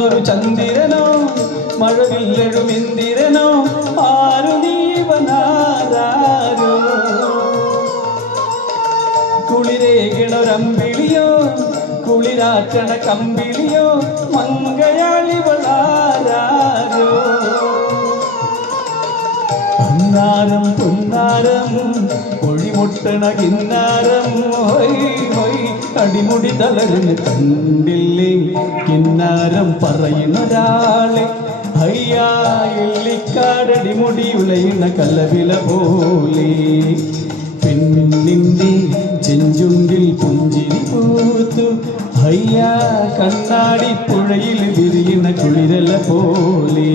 വാഴുന്നൊരു ചന്ദ്രനോ മഴവില്ലെഴുമിന്ദിരനോ ആരു നീവനാരോ കുളിരേകിണൊരമ്പിളിയോ കുളിരാറ്റണ കമ്പിളിയോ മംഗയാളിവളാരോ പൊന്നാരം പൊന്നാരം ഒഴിമുട്ടണ കിന്നാരം അടിമുടി തളരുന്ന് കണ്ടില്ലേ കിന്നാരം പറയുന്നൊരാളെ അയ്യാ എള്ളിക്കാടടിമുടി ഉലയുന്ന കലവില പോലെ പെണ്ണിന്റെ ചെഞ്ചുണ്ടിൽ പുഞ്ചിരി പൂത്തു അയ്യാ കണ്ണാടി പുഴയിൽ വിരിയുന്ന കുളിരല പോലെ